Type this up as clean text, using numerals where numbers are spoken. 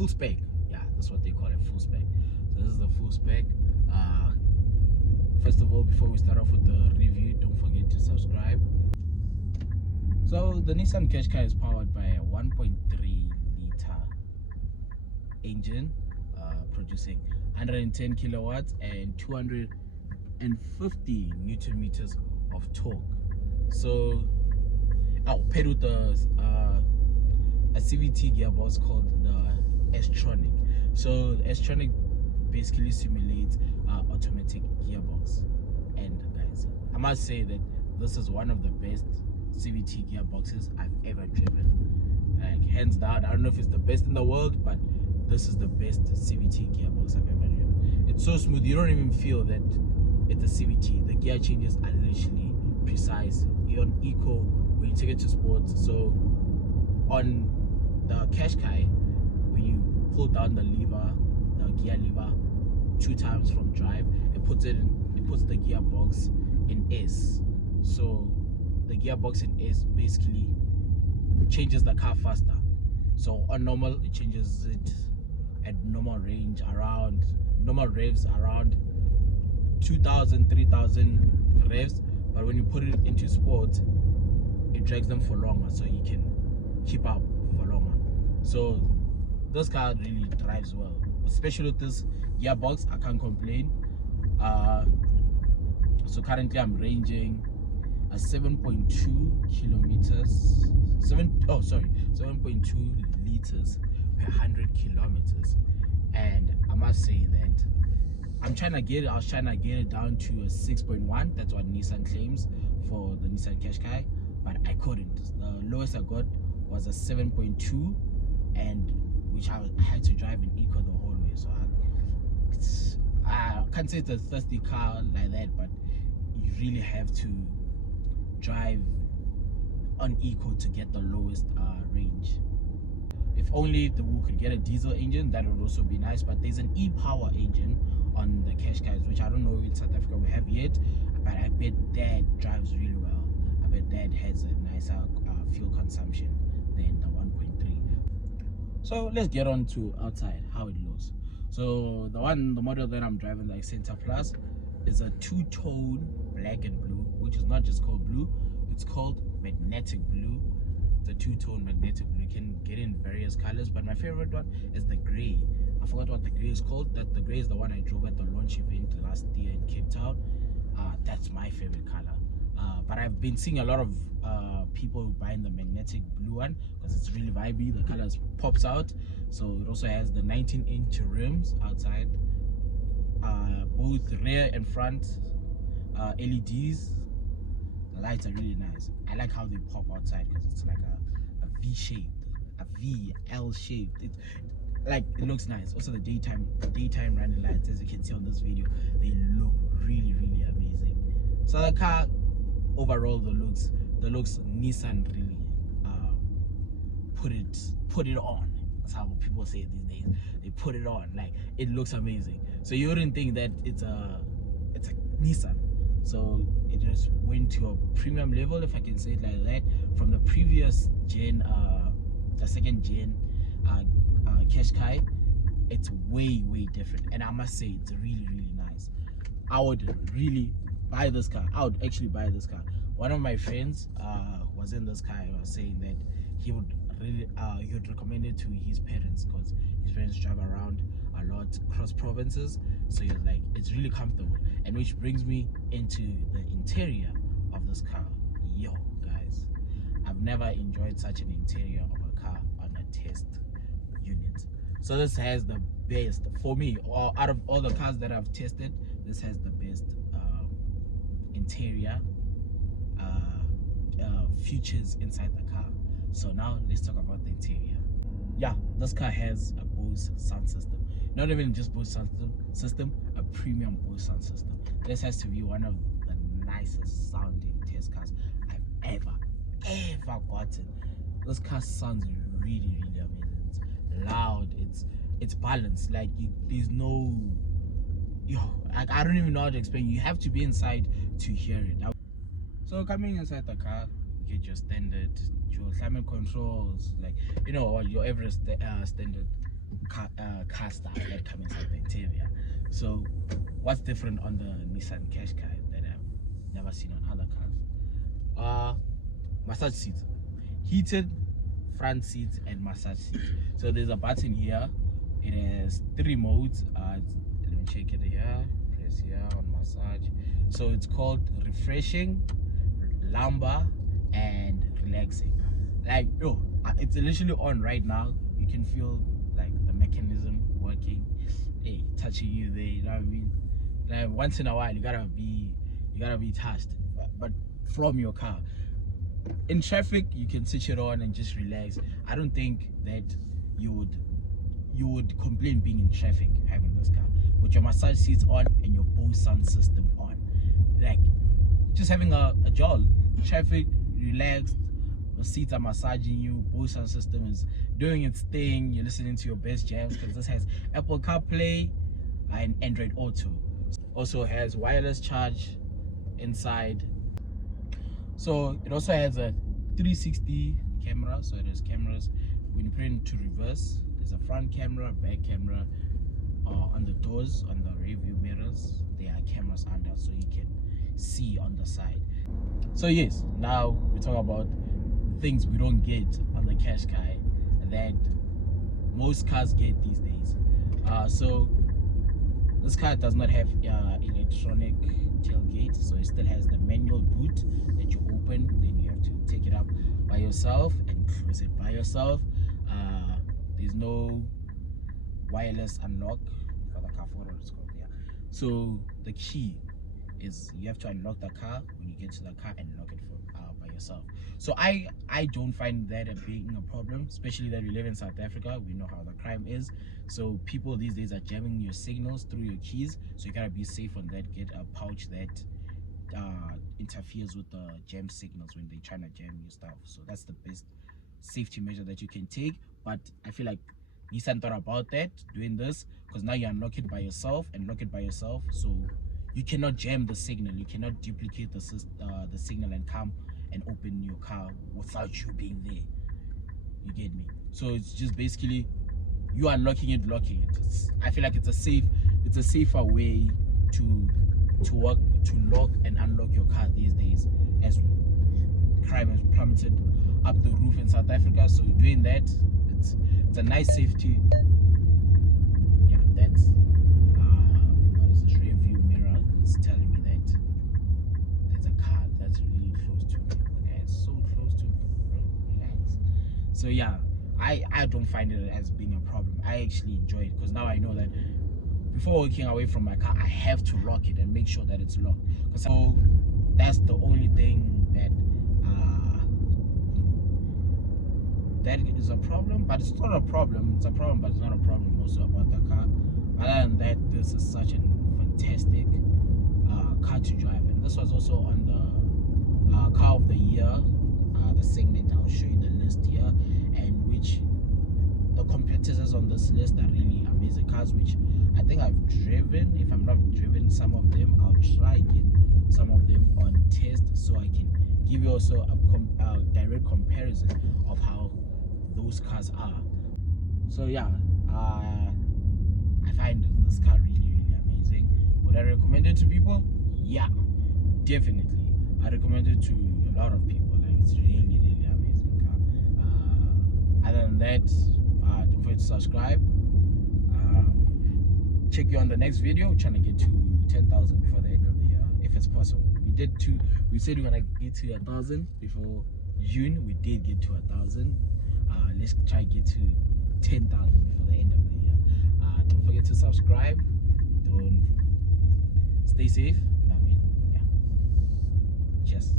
full spec. Yeah, that's what they call it, full spec. So this is the full spec. First of all, before we start off with the review, don't forget to subscribe. So the Nissan Qashqai is powered by a 1.3 liter engine, producing 110 kilowatts and 250 newton meters of torque. So paired with a Cvt gearbox called the S-tronic. So the S-tronic basically simulates automatic gearbox. And guys, I must say that this is one of the best Cvt gearboxes I've ever driven. Like, hands down. I don't know if it's the best in the world, but this is the best Cvt gearbox I've ever driven. It's so smooth, you don't even feel that it's a CVT. The gear changes are literally precise. You're on eco when you take it to sports. So on the Qashqai, when you pull down the lever, the gear lever 2 times from drive, it puts the gearbox in S. So the gearbox in S basically changes the car faster. So on normal, it changes it at normal range around normal revs around 2,000, 3,000 revs, but when you put it into sport, it drags them for longer, so you can keep up for longer. So this car really drives well, especially with this gearbox. I can't complain. So currently I'm ranging a 7.2 kilometers 7.2 liters per 100 kilometers, and I must say that I was trying to get it down to a 6.1. That's what Nissan claims for the Nissan Qashqai, but I couldn't. The lowest I got was a 7.2, and which I had to drive in eco the whole way. So I can't say it's a thirsty car like that, but you really have to drive on eco to get the lowest range. If only we could get a diesel engine, that would also be nice, but there's an e-power engine on the Qashqais, which I don't know if in South Africa we have yet, but I bet that drives really well. I bet that has a nicer fuel consumption than the 1.3. So let's get on to outside, how it looks. So the model that I'm driving, the Acenta Plus, is a 2-tone black and blue, which is not just called blue, it's called magnetic blue. The 2-tone magnetic blue. You can get in various colors, but my favorite one is the gray. I forgot what the gray is called. The gray is the one I drove at the launch event last year in Cape Town. That's my favorite color. But I've been seeing a lot of people buying the magnetic blue one because it's really vibey. The colors pops out. So it also has the 19-inch rims outside, both rear and front LEDs. The lights are really nice. I like how they pop outside because it's like a V-shaped, a VL shaped. It looks nice. Also the daytime running lights, as you can see on this video, they look really amazing. So the car overall, the looks Nissan really put it on. That's how people say it these days. They put it on. Like, it looks amazing. So you wouldn't think that it's a Nissan. So it just went to a premium level, if I can say it like that, from the previous gen, the second gen Qashqai. It's way different, and I must say it's really nice. I would really buy this car. I would actually buy this car. One of my friends was in this car and was saying that he would recommend it to his parents because his parents drive around a lot cross provinces. So he was like, it's really comfortable. And which brings me into the interior of this car. Yo guys, I've never enjoyed such an interior of a car on a test unit. So this has the best, for me, or out of all the cars that I've tested, this has the best interior features inside the car. So now let's talk about the interior. Yeah, this car has a Bose sound system. Not even just Bose sound system, a premium Bose sound system. This has to be one of the nicest sounding test cars I've ever gotten. This car sounds really amazing. It's loud, it's balanced. Like, there's no, I don't even know how to explain. You have to be inside to hear it. So coming inside the car, you get your standard dual climate controls, like, your every standard car style that come inside the interior. So what's different on the Nissan Qashqai that I've never seen on other cars? Massage seats, heated front seats and massage seats. So there's a button here. It has 3 modes. Let me check it here. Press here on massage. So it's called refreshing, lumbar, and relaxing. Like, it's literally on right now. You can feel like the mechanism working, hey, touching you there. You know what I mean? Like once in a while, you gotta be touched, but from your car. In traffic, you can switch it on and just relax. I don't think that you would complain being in traffic having this car with your massage seats on and your Bose sound system on. Like just having a jolt. Traffic, relaxed, the seats are massaging you, Bose sound system is doing its thing, you're listening to your best jams because this has Apple CarPlay and Android Auto. Also has wireless charge inside. So it also has a 360 camera, so it has cameras. When you put it into reverse, there's a front camera, back camera. On the doors, on the rear view mirrors, there are cameras under, so you can see on the side. So yes, now we talk about things we don't get on the Qashqai that most cars get these days. So this car does not have electronic tailgate, so it still has the manual boot that you open, then you have to take it up by yourself and close it by yourself. There's no wireless unlock for the car, for it's called, yeah. So the key is you have to unlock the car when you get to the car and lock it by yourself. So I don't find that being a problem, especially that we live in South Africa. We know how the crime is, so people these days are jamming your signals through your keys, so you gotta be safe on that. Get a pouch that interferes with the jam signals when they're trying to jam your stuff. So that's the best safety measure that you can take. But I feel like Nissan thought about that, doing this, because now you unlock it by yourself and lock it by yourself, so you cannot jam the signal, you cannot duplicate the signal and come and open your car without you being there. You get me? So it's just basically you unlocking it, locking it. I feel like it's a safer way to lock and unlock your car these days, as crime has plummeted up the roof in South Africa. So doing that, it's a nice safety. Yeah, that's what is this rear view mirror? It's telling me that there's a car that's really close to me. Okay, it's so close to me, bro. Relax. So yeah, I don't find it as being a problem. I actually enjoy it because now I know that before walking away from my car, I have to lock it and make sure that it's locked. So that's the only thing that is a problem, but it's not a problem. It's a problem, but it's not a problem also about the car. Other than that, this is such a fantastic car to drive, and this was also on the car of the year, the segment. I'll show you the list here, and which the competitors on this list are really amazing cars, which I think I've driven. If I'm not driven some of them, I'll try get some of them on test, so I can give you also a direct comparison of how those cars are. So yeah, I find this car really amazing. Would I recommend it to people? Yeah, definitely. I recommend it to a lot of people. Like, it's really amazing car. Other than that, don't forget to subscribe. Check you on the next video. We're trying to get to 10,000 before the end of the year, if it's possible. We said we're gonna get to 1,000 before June. We did get to 1,000. Let's try to get to 10,000 before the end of the year. Don't forget to subscribe. Don't stay safe. I mean, yeah. Cheers.